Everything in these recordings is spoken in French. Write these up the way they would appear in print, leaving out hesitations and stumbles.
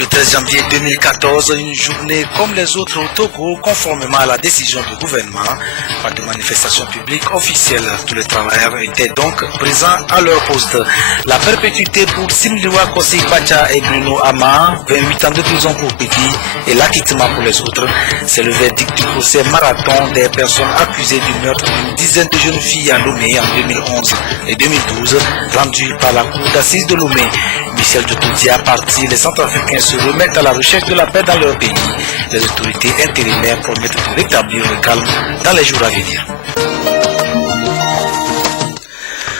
Le 13 janvier 2014, une journée comme les autres au Togo, conformément à la décision du gouvernement, pas de manifestation publique officielle. Tous les travailleurs étaient donc présents à leur poste. La perpétuité pour Simliwa Kossi Pacha et Bruno Ama, 28 ans de prison pour Petit, et l'acquittement pour les autres. C'est le verdict du procès marathon des personnes accusées du meurtre d'une dizaine de jeunes filles à Lomé en 2011 et 2012, rendu par la cour d'assises de Lomé. Michel Djokoudi a parti, les Centrafricains se remettent à la recherche de la paix dans leur pays. Les autorités intérimaires promettent de rétablir le calme dans les jours à venir.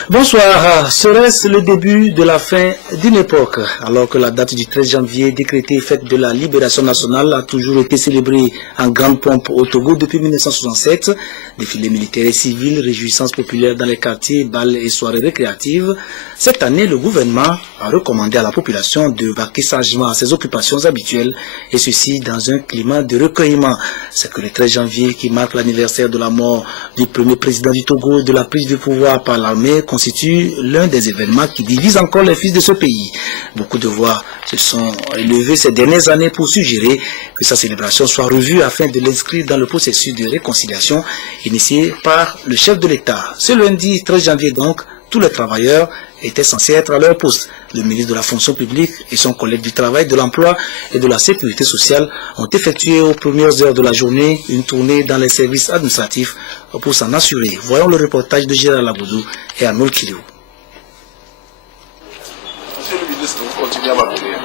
Bonsoir, serait-ce le début de la fin d'une époque? Alors que la date du 13 janvier, décrétée fête de la libération nationale, a toujours été célébrée en grande pompe au Togo depuis 1967, défilés militaires et civils, réjouissances populaires dans les quartiers, balles et soirées récréatives, cette année, le gouvernement a recommandé à la population de vaquer sagement à ses occupations habituelles, et ceci dans un climat de recueillement. C'est que le 13 janvier, qui marque l'anniversaire de la mort du premier président du Togo et de la prise du pouvoir par l'armée, constitue l'un des événements qui divise encore les fils de ce pays. Beaucoup de voix se sont élevées ces dernières années pour suggérer que sa célébration soit revue afin de l'inscrire dans le processus de réconciliation initié par le chef de l'État. Ce lundi 13 janvier donc, tous les travailleurs étaient censés être à leur poste. Le ministre de la fonction publique et son collègue du travail, de l'emploi et de la sécurité sociale ont effectué aux premières heures de la journée une tournée dans les services administratifs pour s'en assurer. Voyons le reportage de Gérald Laboudou et Arnold Kiliou.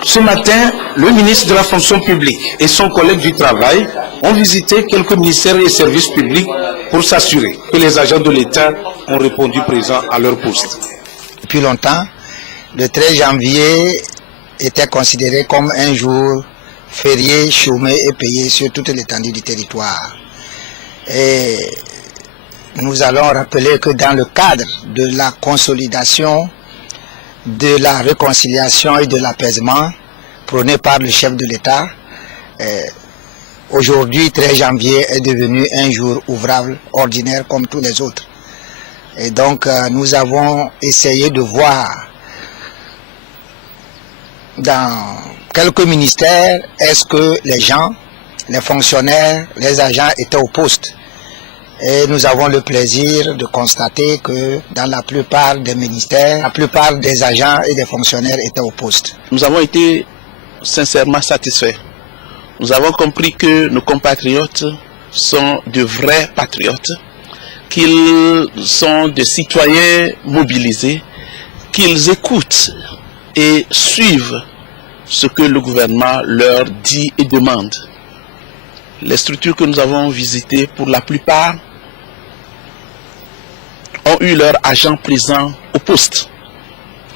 Ce matin, le ministre de la fonction publique et son collègue du travail ont visité quelques ministères et services publics pour s'assurer que les agents de l'État ont répondu présents à leur poste. Depuis longtemps, le 13 janvier était considéré comme un jour férié, chômé et payé sur toute l'étendue du territoire. Et nous allons rappeler que dans le cadre de la consolidation, de la réconciliation et de l'apaisement prôné par le chef de l'État, aujourd'hui, 13 janvier est devenu un jour ouvrable, ordinaire comme tous les autres. Et donc, nous avons essayé de voir dans quelques ministères, est-ce que les gens, les fonctionnaires, les agents étaient au poste. Et nous avons le plaisir de constater que dans la plupart des ministères, la plupart des agents et des fonctionnaires étaient au poste. Nous avons été sincèrement satisfaits. Nous avons compris que nos compatriotes sont de vrais patriotes, qu'ils sont des citoyens mobilisés, qu'ils écoutent et suivent ce que le gouvernement leur dit et demande. Les structures que nous avons visitées, pour la plupart, ont eu leurs agents présents au poste.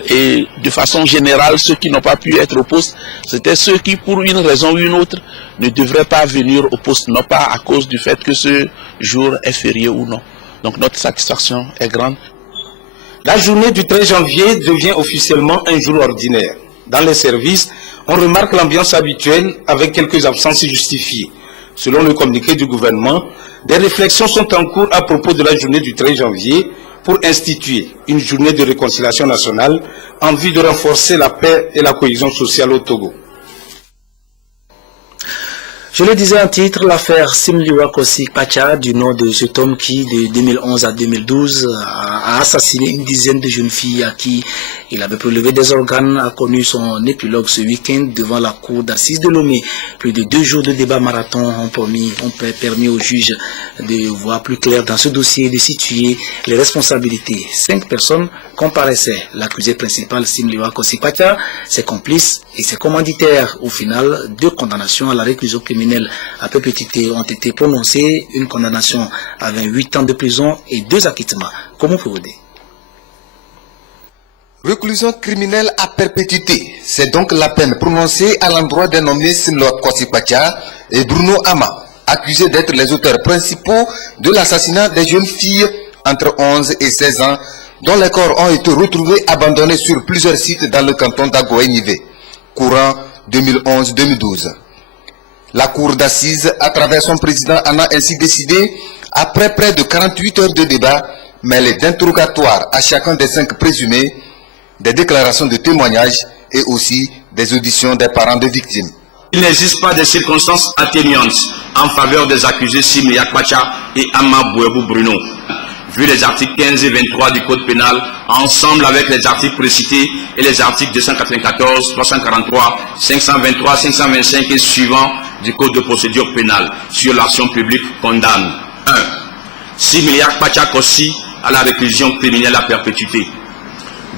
Et de façon générale, ceux qui n'ont pas pu être au poste, c'était ceux qui, pour une raison ou une autre, ne devraient pas venir au poste, non pas à cause du fait que ce jour est férié ou non. Donc notre satisfaction est grande. La journée du 13 janvier devient officiellement un jour ordinaire. Dans les services, on remarque l'ambiance habituelle avec quelques absences justifiées. Selon le communiqué du gouvernement, des réflexions sont en cours à propos de la journée du 13 janvier pour instituer une journée de réconciliation nationale en vue de renforcer la paix et la cohésion sociale au Togo. Je le disais en titre, l'affaire Simliwa Kossi Pacha, du nom de cet homme qui, de 2011 à 2012, a assassiné une dizaine de jeunes filles à qui il avait prélevé des organes, a connu son épilogue ce week-end devant la cour d'assises de Lomé. Plus de 2 jours de débat marathon ont permis aux juges de voir plus clair dans ce dossier et de situer les responsabilités. 5 personnes comparaissaient. L'accusé principal, Simliwa Kossi Pacha, ses complices et ses commanditaires. Au final, 2 condamnations à la réclusion criminelle à perpétuité ont été prononcées, une condamnation à 28 ans de prison et 2 acquittements. Comment Pourodé? Réclusion criminelle à perpétuité, c'est donc la peine prononcée à l'endroit des nommés Simliwa Kossi Pacha et Bruno Ama, accusés d'être les auteurs principaux de l'assassinat des jeunes filles entre 11 et 16 ans, dont les corps ont été retrouvés abandonnés sur plusieurs sites dans le canton d'Agoé-Nivé, courant 2011-2012. La cour d'assises, à travers son président, en a ainsi décidé, après près de 48 heures de débat, mêlés d'interrogatoires à chacun des 5 présumés, des déclarations de témoignages et aussi des auditions des parents des victimes. Il n'existe pas de circonstances atténuantes en faveur des accusés Sim Yakpacha et Ama Bouebou Bruno. Vu les articles 15 et 23 du Code pénal, ensemble avec les articles précités et les articles 294, 343, 523, 525 et suivants du Code de procédure pénale sur l'action publique condamne 1. Sim Yakpacha Kossi à la réclusion criminelle à perpétuité.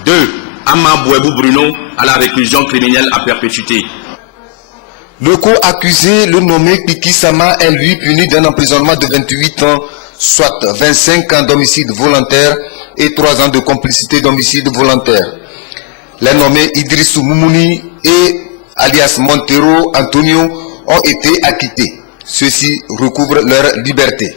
2. Ama Bouebou Bruno à la réclusion criminelle à perpétuité. Le co-accusé, le nommé Kiki Sama, est lui puni d'un emprisonnement de 28 ans, soit 25 ans d'homicide volontaire et 3 ans de complicité d'homicide volontaire. Les nommés Idrissou Moumouni et alias Montero Antonio ont été acquittés. Ceux-ci recouvrent leur liberté.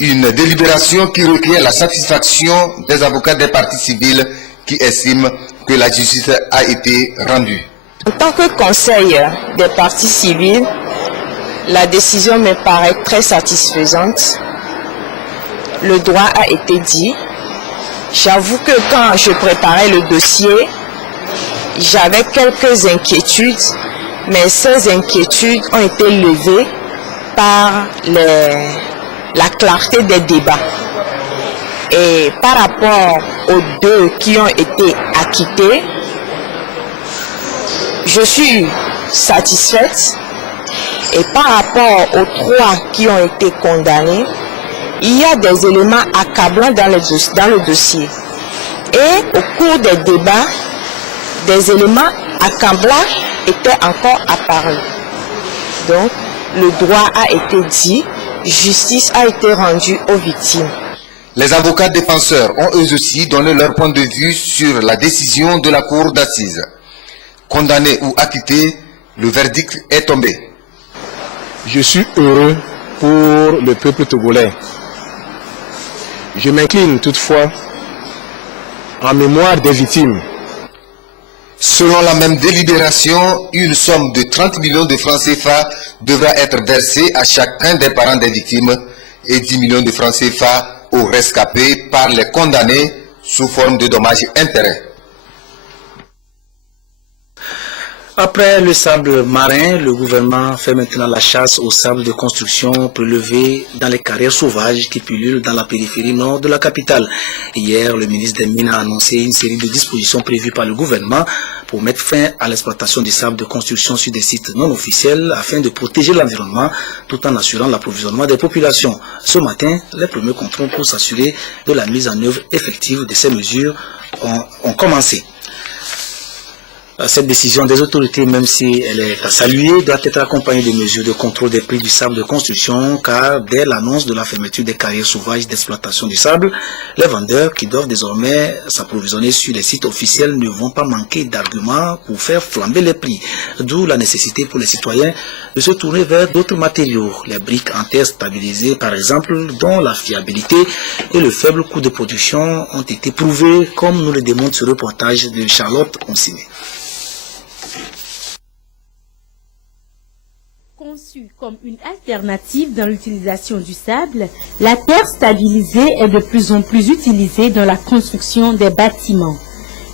Une délibération qui requiert la satisfaction des avocats des parties civiles qui estiment que la justice a été rendue. En tant que conseil des parties civiles, la décision me paraît très satisfaisante. Le droit a été dit. J'avoue que quand je préparais le dossier, j'avais quelques inquiétudes, mais ces inquiétudes ont été levées par la clarté des débats. Et par rapport aux 2 qui ont été acquittés, je suis satisfaite. Et par rapport aux 3 qui ont été condamnés, il y a des éléments accablants dans le dossier. Et au cours des débats, des éléments accablants étaient encore apparus. Donc, le droit a été dit, justice a été rendue aux victimes. Les avocats défenseurs ont eux aussi donné leur point de vue sur la décision de la cour d'assises. Condamné ou acquitté, le verdict est tombé. Je suis heureux pour le peuple togolais. Je m'incline toutefois en mémoire des victimes. Selon la même délibération, une somme de 30 millions de francs CFA devra être versée à chacun des parents des victimes et 10 millions de francs CFA aux rescapés par les condamnés sous forme de dommages-intérêts. Après le sable marin, le gouvernement fait maintenant la chasse au sable de construction prélevé dans les carrières sauvages qui pullulent dans la périphérie nord de la capitale. Hier, le ministre des Mines a annoncé une série de dispositions prévues par le gouvernement pour mettre fin à l'exploitation du sable de construction sur des sites non officiels afin de protéger l'environnement tout en assurant l'approvisionnement des populations. Ce matin, les premiers contrôles pour s'assurer de la mise en œuvre effective de ces mesures ont commencé. Cette décision des autorités, même si elle est à saluer, doit être accompagnée de mesures de contrôle des prix du sable de construction, car dès l'annonce de la fermeture des carrières sauvages d'exploitation du sable, les vendeurs qui doivent désormais s'approvisionner sur les sites officiels ne vont pas manquer d'arguments pour faire flamber les prix, d'où la nécessité pour les citoyens de se tourner vers d'autres matériaux, les briques en terre stabilisées par exemple, dont la fiabilité et le faible coût de production ont été prouvés, comme nous le démontre ce reportage de Charlotte Consigné. Conçue comme une alternative dans l'utilisation du sable, la terre stabilisée est de plus en plus utilisée dans la construction des bâtiments.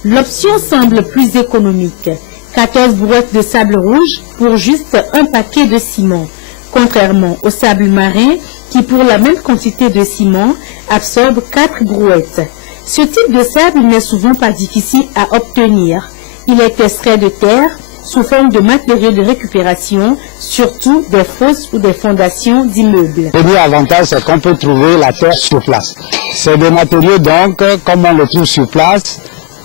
L'option semble plus économique. 14 brouettes de sable rouge pour juste un paquet de ciment, contrairement au sable marin qui, pour la même quantité de ciment, absorbe 4 brouettes. Ce type de sable n'est souvent pas difficile à obtenir. Il est extrait de terre sous forme de matériaux de récupération, surtout des fosses ou des fondations d'immeubles. Le premier avantage, c'est qu'on peut trouver la terre sur place. C'est des matériaux, donc, comme on le trouve sur place,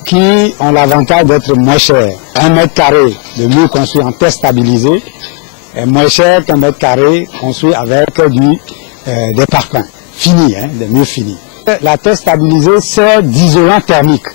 qui ont l'avantage d'être moins chers. 1 mètre carré de mur construit en terre stabilisée est moins cher qu'un mètre carré construit avec des parpaings finis, des murs finis. La terre stabilisée, c'est d'isolant thermique.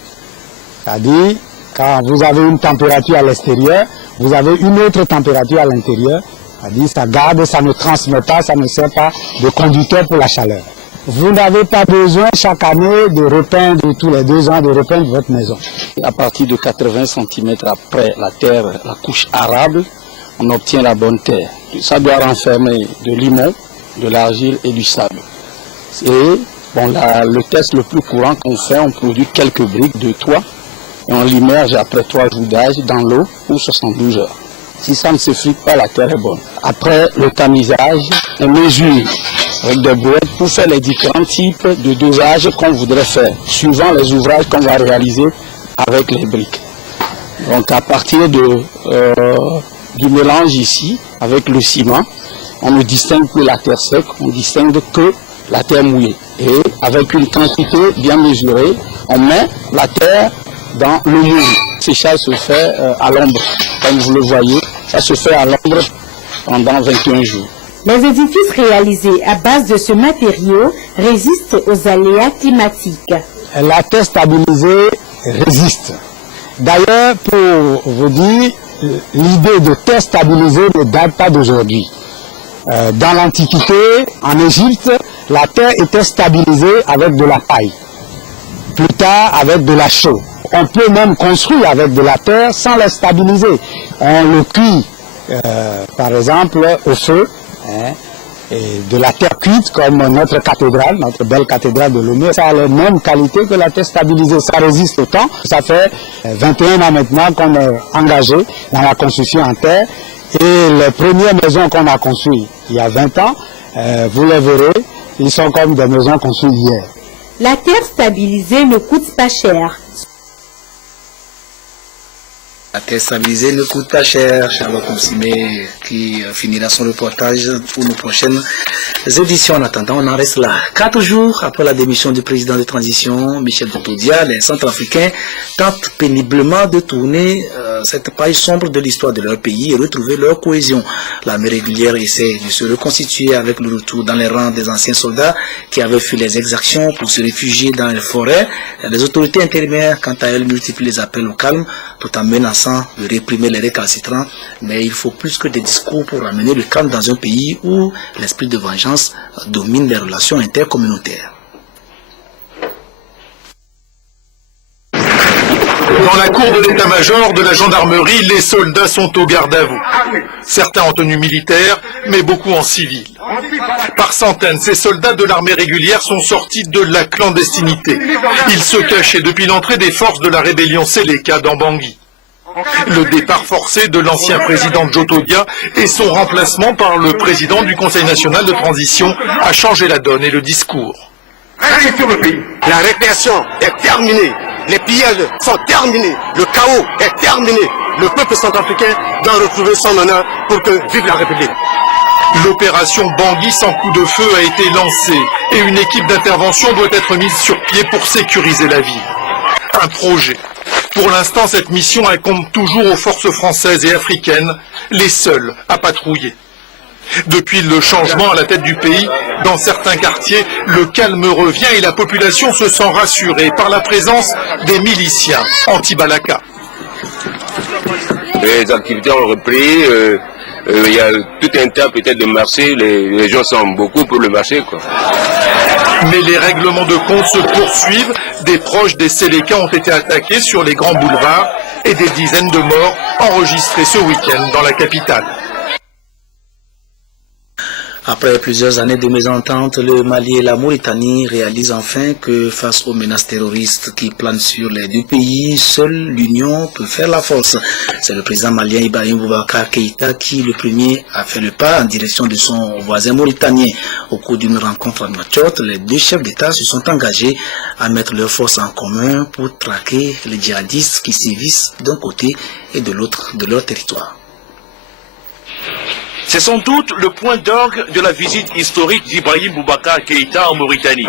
C'est-à-dire, quand vous avez une température à l'extérieur, vous avez une autre température à l'intérieur. C'est-à-dire, ça garde, ça ne transmet pas, ça ne sert pas de conducteur pour la chaleur. Vous n'avez pas besoin chaque année de repeindre, tous les 2 ans, de repeindre votre maison. À partir de 80 cm après la terre, la couche arable, on obtient la bonne terre. Ça doit renfermer de limon, de l'argile et du sable. Et bon, le test le plus courant qu'on fait, on produit quelques briques de toit et on l'immerge après 3 jours d'âge dans l'eau pour 72 heures. Si ça ne se frite pas, la terre est bonne. Après le tamisage, on mesure avec des brouettes pour faire les différents types de dosage qu'on voudrait faire, suivant les ouvrages qu'on va réaliser avec les briques. Donc à partir du mélange ici, avec le ciment, on ne distingue que la terre sec, on distingue que la terre mouillée. Et avec une quantité bien mesurée, on met la terre dans le moule. Le séchage se fait à l'ombre, comme vous le voyez, ça se fait à l'ombre pendant 21 jours. Les édifices réalisés à base de ce matériau résistent aux aléas climatiques. La terre stabilisée résiste. D'ailleurs, pour vous dire, l'idée de terre stabilisée ne date pas d'aujourd'hui. Dans l'Antiquité, en Égypte, la terre était stabilisée avec de la paille. Plus tard, avec de la chaux. On peut même construire avec de la terre sans la stabiliser. On le cuit, par exemple, au feu, et de la terre cuite, comme notre cathédrale, notre belle cathédrale de Lomé. Ça a la même qualité que la terre stabilisée. Ça résiste au temps. Ça fait 21 ans maintenant qu'on est engagé dans la construction en terre. Et les premières maisons qu'on a construites il y a 20 ans, vous les verrez, ils sont comme des maisons construites hier. La terre stabilisée ne coûte pas cher. La terre stabilisée ne coûte pas cher. Charles Consimé qui finira son reportage pour nos prochaines éditions. En attendant, on en reste là. 4 jours après la démission du président de transition, Michel Boutoudia, les Centrafricains tentent péniblement de tourner cette page sombre de l'histoire de leur pays et retrouver leur cohésion. L'armée régulière essaie de se reconstituer avec le retour dans les rangs des anciens soldats qui avaient fui les exactions pour se réfugier dans les forêts. Les autorités intérimaires, quant à elles, multiplient les appels au calme tout en menaçant de réprimer les récalcitrants. Mais il faut plus que des discours pour ramener le calme dans un pays où l'esprit de vengeance domine les relations intercommunautaires. Dans la cour de l'état-major de la gendarmerie, les soldats sont au garde à vous. Certains en tenue militaire, mais beaucoup en civil. Par centaines, ces soldats de l'armée régulière sont sortis de la clandestinité. Ils se cachaient depuis l'entrée des forces de la rébellion Séléka dans Bangui. Le départ forcé de l'ancien président Jotodia et son remplacement par le président du Conseil national de transition a changé la donne et le discours. La répression est terminée. Les pillages sont terminés. Le chaos est terminé. Le peuple centrafricain doit retrouver son honneur pour que vive la République. L'opération Bangui sans coup de feu a été lancée et une équipe d'intervention doit être mise sur pied pour sécuriser la ville. Un projet. Pour l'instant, cette mission incombe toujours aux forces françaises et africaines, les seules à patrouiller. Depuis le changement à la tête du pays, dans certains quartiers, le calme revient et la population se sent rassurée par la présence des miliciens anti-Balaka. Les activités ont repris, il y a tout un tas peut-être de marchés, les gens sont beaucoup pour le marché, quoi. Mais les règlements de compte se poursuivent, des proches des Séléka ont été attaqués sur les grands boulevards et des dizaines de morts enregistrés ce week-end dans la capitale. Après plusieurs années de mésentente, le Mali et la Mauritanie réalisent enfin que face aux menaces terroristes qui planent sur les deux pays, seule l'union peut faire la force. C'est le président malien Ibrahim Boubacar Keïta qui, le premier, a fait le pas en direction de son voisin mauritanien. Au cours d'une rencontre à Nouakchott, les deux chefs d'État se sont engagés à mettre leurs forces en commun pour traquer les djihadistes qui sévissent d'un côté et de l'autre de leur territoire. C'est sans doute le point d'orgue de la visite historique d'Ibrahim Boubacar Keïta en Mauritanie.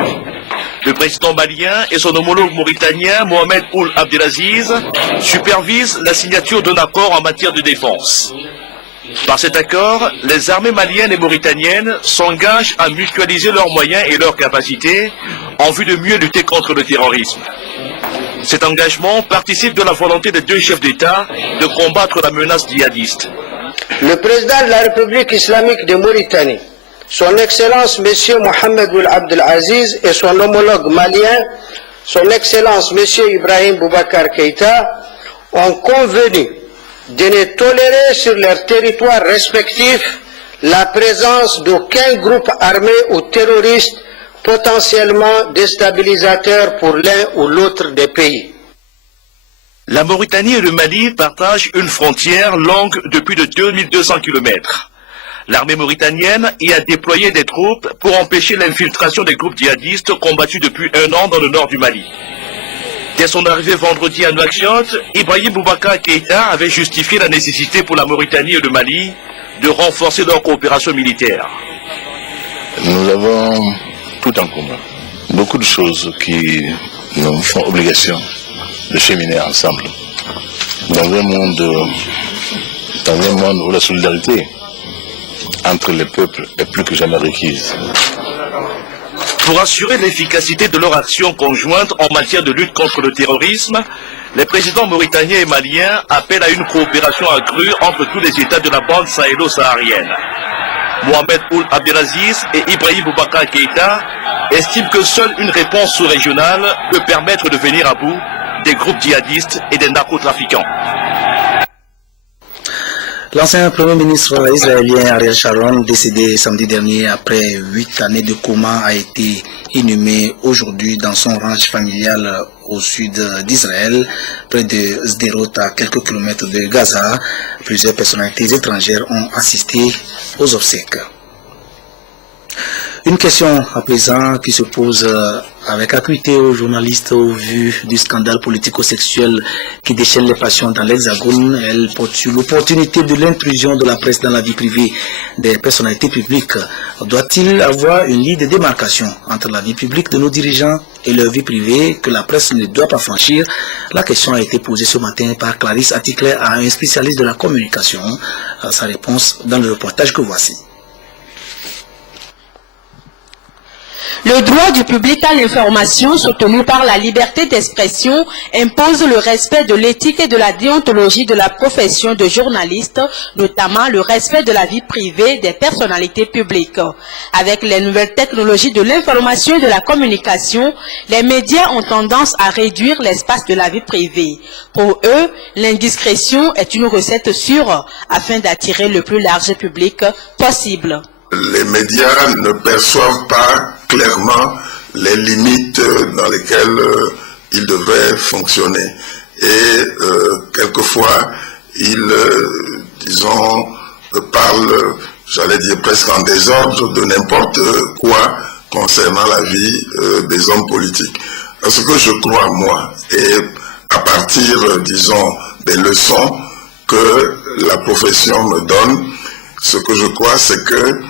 Le président malien et son homologue mauritanien Mohamed Ould Abdelaziz supervisent la signature d'un accord en matière de défense. Par cet accord, les armées maliennes et mauritaniennes s'engagent à mutualiser leurs moyens et leurs capacités en vue de mieux lutter contre le terrorisme. Cet engagement participe de la volonté des deux chefs d'État de combattre la menace djihadiste. Le président de la République islamique de Mauritanie, son Excellence M. Mohamed Ould Abdelaziz et son homologue malien, son Excellence M. Ibrahim Boubacar Keïta, ont convenu de ne tolérer sur leurs territoires respectifs la présence d'aucun groupe armé ou terroriste potentiellement déstabilisateur pour l'un ou l'autre des pays. La Mauritanie et le Mali partagent une frontière longue de plus de 2200 km. L'armée mauritanienne y a déployé des troupes pour empêcher l'infiltration des groupes djihadistes combattus depuis un an dans le nord du Mali. Dès son arrivée vendredi à Nouakchott, Ibrahim Boubacar Keïta avait justifié la nécessité pour la Mauritanie et le Mali de renforcer leur coopération militaire. Nous avons tout en commun. Beaucoup de choses qui nous font obligation de cheminer ensemble. Dans un monde où la solidarité entre les peuples est plus que jamais requise. Pour assurer l'efficacité de leur action conjointe en matière de lutte contre le terrorisme, les présidents mauritaniens et maliens appellent à une coopération accrue entre tous les États de la bande sahélo-saharienne. Mohamed Ould Abdelaziz et Ibrahim Boubacar Keïta estiment que seule une réponse sous-régionale peut permettre de venir à bout des groupes djihadistes et des narcotrafiquants. L'ancien Premier ministre israélien Ariel Sharon, décédé samedi dernier après 8 années de coma, a été inhumé aujourd'hui dans son ranch familial au sud d'Israël, près de Sderot, à quelques kilomètres de Gaza. Plusieurs personnalités étrangères ont assisté aux obsèques. Une question à présent qui se pose avec acuité aux journalistes au vu du scandale politico-sexuel qui déchaîne les passions dans l'Hexagone. Elle porte sur l'opportunité de l'intrusion de la presse dans la vie privée des personnalités publiques. Doit-il avoir une ligne de démarcation entre la vie publique de nos dirigeants et leur vie privée que la presse ne doit pas franchir? La question a été posée ce matin par Clarisse Aticler à un spécialiste de la communication. Sa réponse dans le reportage que voici. Le droit du public à l'information soutenu par la liberté d'expression impose le respect de l'éthique et de la déontologie de la profession de journaliste, notamment le respect de la vie privée des personnalités publiques. Avec les nouvelles technologies de l'information et de la communication, les médias ont tendance à réduire l'espace de la vie privée. Pour eux, l'indiscrétion est une recette sûre afin d'attirer le plus large public possible. Les médias ne perçoivent pas clairement les limites dans lesquelles ils devraient fonctionner. Et quelquefois, ils, parlent, j'allais dire presque en désordre, de n'importe quoi concernant la vie des hommes politiques. Ce que je crois, moi, et à partir, disons, des leçons que la profession me donne, ce que je crois, c'est que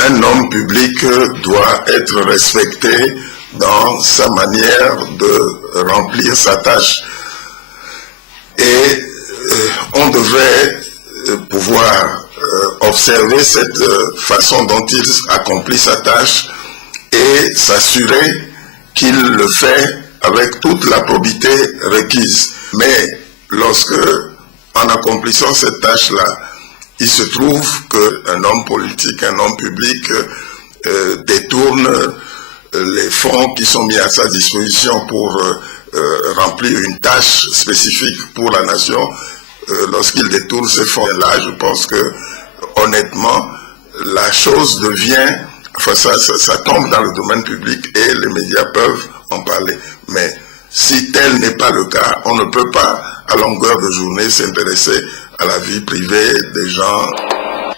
un homme public doit être respecté dans sa manière de remplir sa tâche. Et on devrait pouvoir observer cette façon dont il accomplit sa tâche et s'assurer qu'il le fait avec toute la probité requise. Mais lorsque, en accomplissant cette tâche-là, il se trouve qu'un homme politique, un homme public détourne les fonds qui sont mis à sa disposition pour remplir une tâche spécifique pour la nation. Lorsqu'il détourne ces fonds-là, je pense que honnêtement, la chose devient, enfin ça tombe dans le domaine public et les médias peuvent en parler. Mais si tel n'est pas le cas, on ne peut pas à longueur de journée s'intéresser à la vie privée des gens.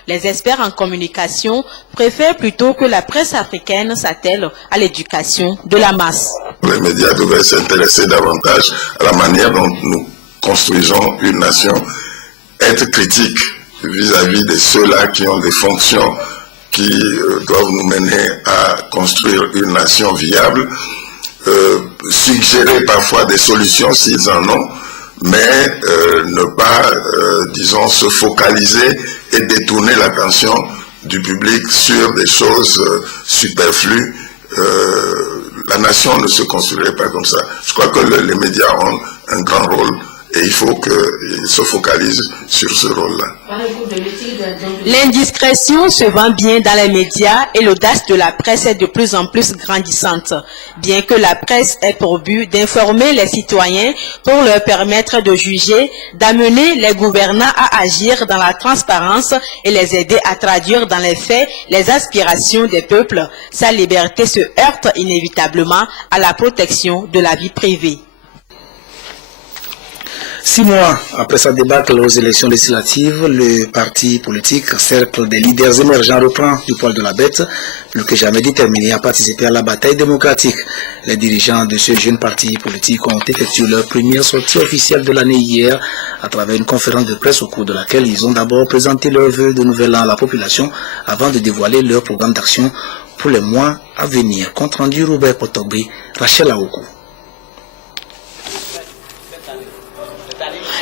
Les experts en communication préfèrent plutôt que la presse africaine s'attelle à l'éducation de la masse. Les médias devraient s'intéresser davantage à la manière dont nous construisons une nation, être critique vis-à-vis de ceux-là qui ont des fonctions qui doivent nous mener à construire une nation viable, suggérer parfois des solutions s'ils en ont, mais ne pas, disons, se focaliser et détourner l'attention du public sur des choses superflues. La nation ne se construirait pas comme ça. Je crois que les médias ont un grand rôle et il faut qu'ils se focalisent sur ce rôle-là. L'indiscrétion se vend bien dans les médias et l'audace de la presse est de plus en plus grandissante. Bien que la presse ait pour but d'informer les citoyens pour leur permettre de juger, d'amener les gouvernants à agir dans la transparence et les aider à traduire dans les faits les aspirations des peuples, sa liberté se heurte inévitablement à la protection de la vie privée. 6 mois après sa débâcle aux élections législatives, le parti politique Cercle des leaders émergents reprend du poil de la bête, plus que jamais déterminé à participer à la bataille démocratique. Les dirigeants de ce jeune parti politique ont effectué leur première sortie officielle de l'année hier à travers une conférence de presse au cours de laquelle ils ont d'abord présenté leurs vœux de nouvel an à la population avant de dévoiler leur programme d'action pour les mois à venir. Compte rendu Robert Potogbe, Rachel Aokou.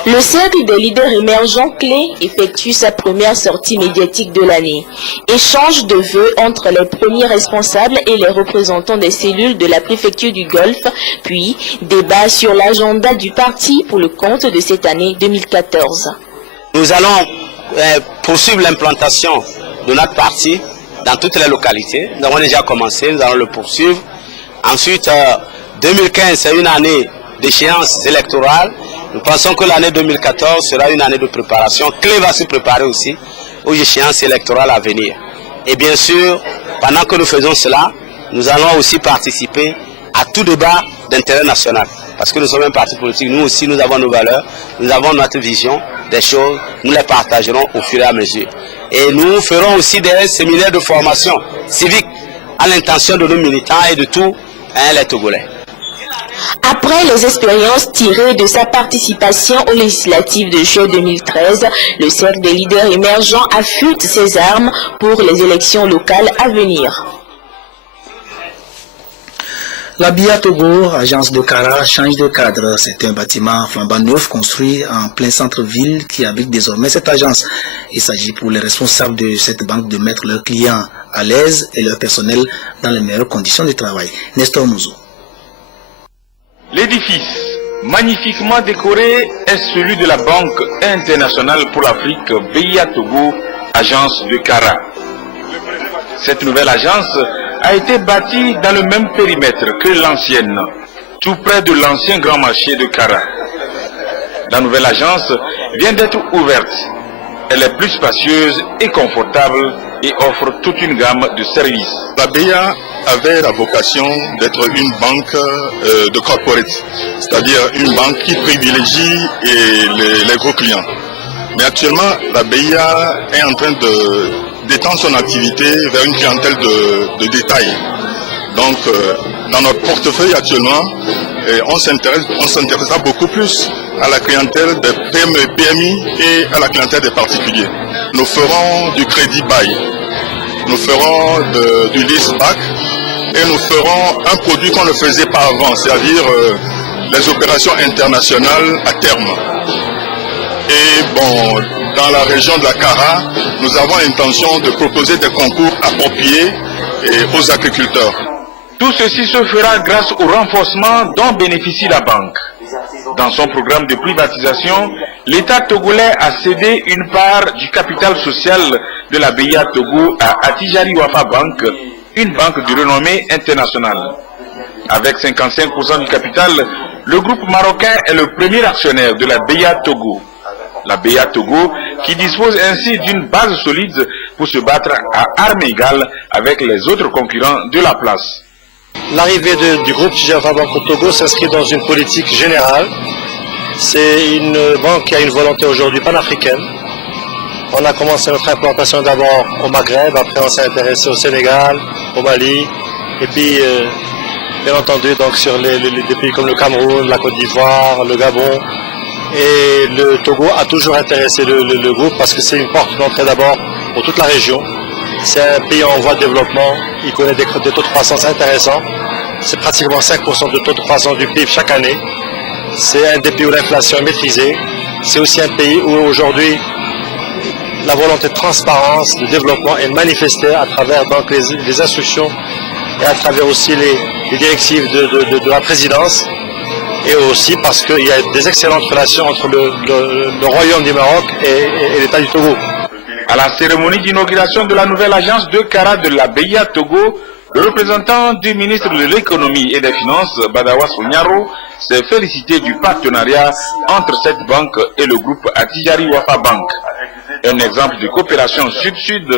Le cercle des leaders émergents clés effectue sa première sortie médiatique de l'année. Échange de vœux entre les premiers responsables et les représentants des cellules de la préfecture du Golfe, puis débat sur l'agenda du parti pour le compte de cette année 2014. Nous allons poursuivre l'implantation de notre parti dans toutes les localités. Nous avons déjà commencé, nous allons le poursuivre. Ensuite, 2015, c'est une année d'échéance électorale. Nous pensons que l'année 2014 sera une année de préparation. Clé va se préparer aussi aux échéances électorales à venir. Et bien sûr, pendant que nous faisons cela, nous allons aussi participer à tout débat d'intérêt national. Parce que nous sommes un parti politique, nous aussi nous avons nos valeurs, nous avons notre vision des choses, nous les partagerons au fur et à mesure. Et nous ferons aussi des séminaires de formation civique à l'intention de nos militants et de tous les Togolais. Après les expériences tirées de sa participation aux législatives de juillet 2013, le cercle des leaders émergents affûte ses armes pour les élections locales à venir. La BIA Togo, agence de Kara, change de cadre. C'est un bâtiment flambant neuf construit en plein centre-ville qui abrite désormais cette agence. Il s'agit pour les responsables de cette banque de mettre leurs clients à l'aise et leur personnel dans les meilleures conditions de travail. Nestor Mouzo. L'édifice, magnifiquement décoré, est celui de la Banque internationale pour l'Afrique, BIA Togo, agence de Kara. Cette nouvelle agence a été bâtie dans le même périmètre que l'ancienne, tout près de l'ancien grand marché de Kara. La nouvelle agence vient d'être ouverte. Elle est plus spacieuse et confortable et offre toute une gamme de services. La BIA avait la vocation d'être une banque de corporate, c'est-à-dire une banque qui privilégie les gros clients. Mais actuellement, la BIA est en train d'étendre son activité vers une clientèle de détail. Donc, dans notre portefeuille actuellement, on s'intéressera beaucoup plus à la clientèle des PME et PMI et à la clientèle des particuliers. Nous ferons du crédit bail, nous ferons du lease back et nous ferons un produit qu'on ne faisait pas avant, c'est-à-dire les opérations internationales à terme. Et bon, dans la région de la Kara, nous avons l'intention de proposer des concours appropriés aux agriculteurs. Tout ceci se fera grâce au renforcement dont bénéficie la banque. Dans son programme de privatisation, l'État togolais a cédé une part du capital social de la BIA Togo à Attijari Wafa Bank, une banque de renommée internationale. Avec 55% du capital, le groupe marocain est le premier actionnaire de la BIA Togo. La BIA Togo qui dispose ainsi d'une base solide pour se battre à armes égales avec les autres concurrents de la place. L'arrivée du groupe Attijari Bank au Togo s'inscrit dans une politique générale. C'est une banque qui a une volonté aujourd'hui panafricaine. On a commencé notre implantation d'abord au Maghreb, après on s'est intéressé au Sénégal, au Mali, et puis bien entendu donc sur des pays comme le Cameroun, la Côte d'Ivoire, le Gabon. Et le Togo a toujours intéressé le groupe parce que c'est une porte d'entrée d'abord pour toute la région. C'est un pays en voie de développement, il connaît des taux de croissance intéressants. C'est pratiquement 5% de taux de croissance du PIB chaque année. C'est un des pays où l'inflation est maîtrisée. C'est aussi un pays où aujourd'hui la volonté de transparence, de développement est manifestée à travers donc, les instructions et à travers aussi les directives de la présidence. Et aussi parce qu'il y a des excellentes relations entre le Royaume du Maroc et l'État du Togo. À la cérémonie d'inauguration de la nouvelle agence de Kara de la BIA Togo, le représentant du ministre de l'économie et des finances, Badawa Sonyaro, s'est félicité du partenariat entre cette banque et le groupe Attijari Wafa Bank. Un exemple de coopération sud-sud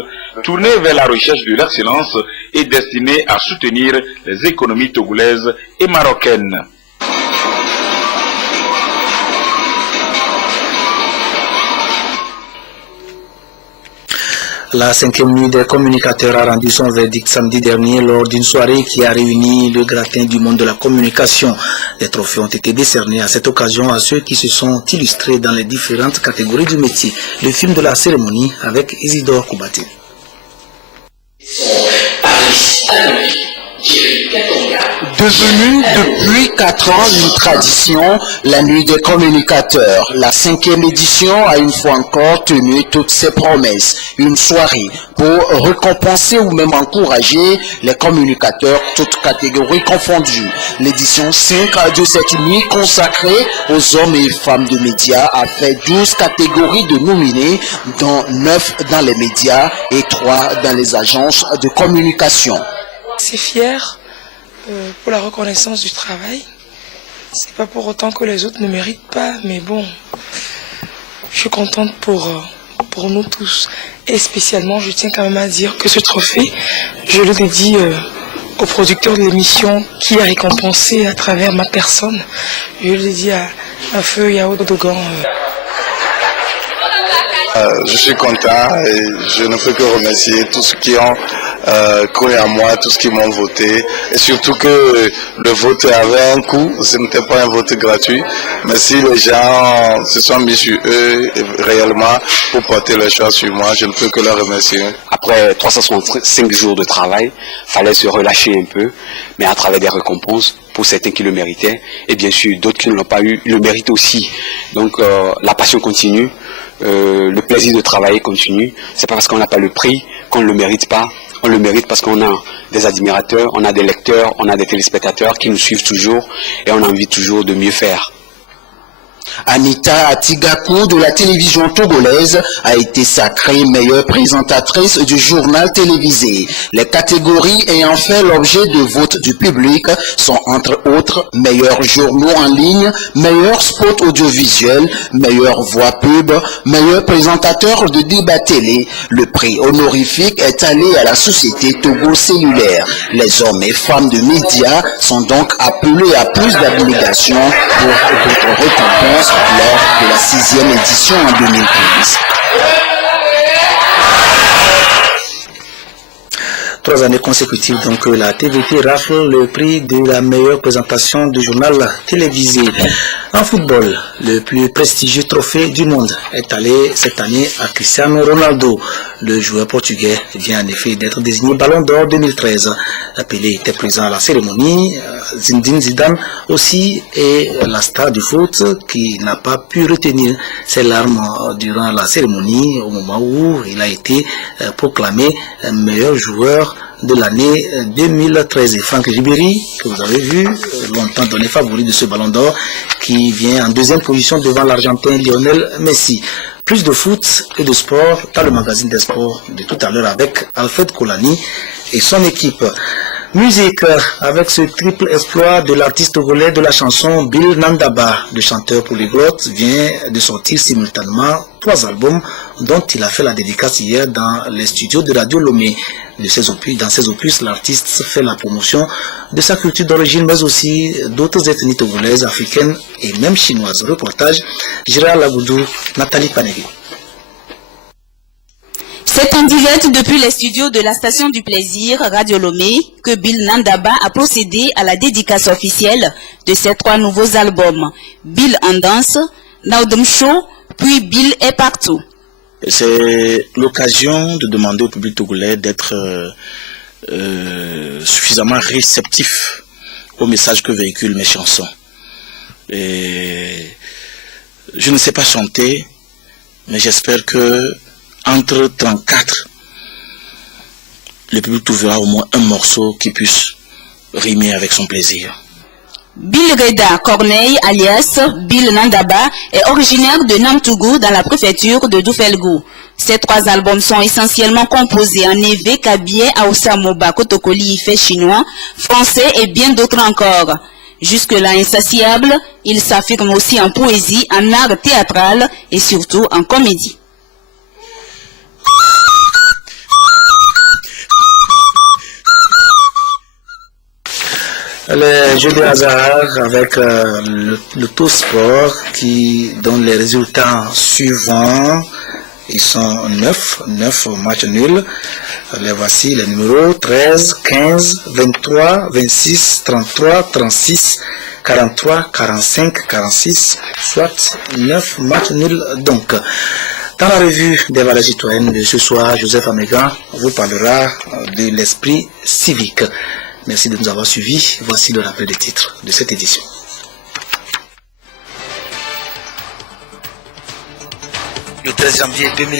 tournée vers la recherche de l'excellence et destiné à soutenir les économies togolaises et marocaines. La 5e nuit des communicateurs a rendu son verdict samedi dernier lors d'une soirée qui a réuni le gratin du monde de la communication. Des trophées ont été décernés à cette occasion à ceux qui se sont illustrés dans les différentes catégories du métier. Le film de la cérémonie avec Isidore Koubaté. Devenue depuis 4 ans une tradition, la nuit des communicateurs, la 5e édition a une fois encore tenu toutes ses promesses. Une soirée pour récompenser ou même encourager les communicateurs, toutes catégories confondues. L'édition 5 de cette nuit consacrée aux hommes et femmes de médias a fait 12 catégories de nominés, dont 9 dans les médias et 3 dans les agences de communication. C'est fier pour la reconnaissance du travail. C'est pas pour autant que les autres ne méritent pas, mais bon, je suis contente pour nous tous. Et spécialement, je tiens quand même à dire que ce trophée, je le dédie au producteur de l'émission qui a récompensé à travers ma personne. Je le dédie à Feu Yao Dogan. Je suis content et je ne peux que remercier tous ceux qui ont cru en moi, tous ceux qui m'ont voté, et surtout que le vote avait un coût, ce n'était pas un vote gratuit, mais si les gens se sont mis sur eux réellement pour porter leur choix sur moi, je ne peux que leur remercier. Après 365 jours de travail, fallait se relâcher un peu, mais à travers des récompenses, pour certains qui le méritaient, et bien sûr d'autres qui ne l'ont pas eu, le méritent aussi. Donc la passion continue, le plaisir de travailler continue. C'est pas parce qu'on n'a pas le prix qu'on ne le mérite pas. On le mérite parce qu'on a des admirateurs, on a des lecteurs, on a des téléspectateurs qui nous suivent toujours et on a envie toujours de mieux faire. Anita Atigakou de la télévision togolaise a été sacrée meilleure présentatrice du journal télévisé. Les catégories ayant fait l'objet de vote du public sont entre autres meilleurs journaux en ligne, meilleur spot audiovisuel, meilleure voix pub, meilleur présentateur de débat télé. Le prix honorifique est allé à la société Togo Cellulaire. Les hommes et femmes de médias sont donc appelés à plus d'abnégation pour d'autres récompenses lors de la 6e édition en 2015. Trois années consécutives, donc la TVT rafle le prix de la meilleure présentation du journal télévisé. En football, le plus prestigieux trophée du monde est allé cette année à Cristiano Ronaldo. Le joueur portugais vient en effet d'être désigné Ballon d'Or 2013. Pelé était présent à la cérémonie, Zinedine Zidane aussi, et la star du foot qui n'a pas pu retenir ses larmes durant la cérémonie au moment où il a été proclamé meilleur joueur de l'année 2013. Et Franck Ribéry, que vous avez vu, longtemps donné favori de ce Ballon d'Or, qui vient en deuxième position devant l'Argentin Lionel Messi. Plus de foot et de sport dans le magazine des sports de tout à l'heure avec Alfred Kolani et son équipe. Musique, avec ce triple exploit de l'artiste togolais de la chanson Bill Nandaba, le chanteur polyglotte, vient de sortir simultanément 3 albums dont il a fait la dédicace hier dans les studios de Radio Lomé. Dans ses opus, l'artiste fait la promotion de sa culture d'origine, mais aussi d'autres ethnies togolaises, africaines et même chinoises. Reportage, Gérard Lagoudou, Nathalie Panegui. C'est en direct depuis les studios de la station du plaisir Radio Lomé que Bill Nandaba a procédé à la dédicace officielle de ses 3 nouveaux albums. Bill en danse, Naudum Show, puis Bill est partout. C'est l'occasion de demander au public togolais d'être suffisamment réceptif au message que véhiculent mes chansons. Et je ne sais pas chanter, mais j'espère que entre 34, le public trouvera au moins un morceau qui puisse rimer avec son plaisir. Bill Reda Corneille, alias Bill Nandaba, est originaire de Namtougou dans la préfecture de Doufelgou. Ces 3 albums sont essentiellement composés en Ewe, Kabié, Aoussa Moba, Kotokoli, Ifé chinois, français et bien d'autres encore. Jusque-là insatiable, il s'affirme aussi en poésie, en art théâtral et surtout en comédie. Les jeux de hasard avec le Taux Sport qui donne les résultats suivants. Ils sont 9 matchs nuls. Les voici les numéros 13, 15, 23, 26, 33, 36, 43, 45, 46, soit 9 matchs nuls donc. Dans la revue des valeurs citoyennes de ce soir, Joseph Amégan vous parlera de l'esprit civique. Merci de nous avoir suivis. Voici le rappel des titres de cette édition. Le 13 janvier 2015.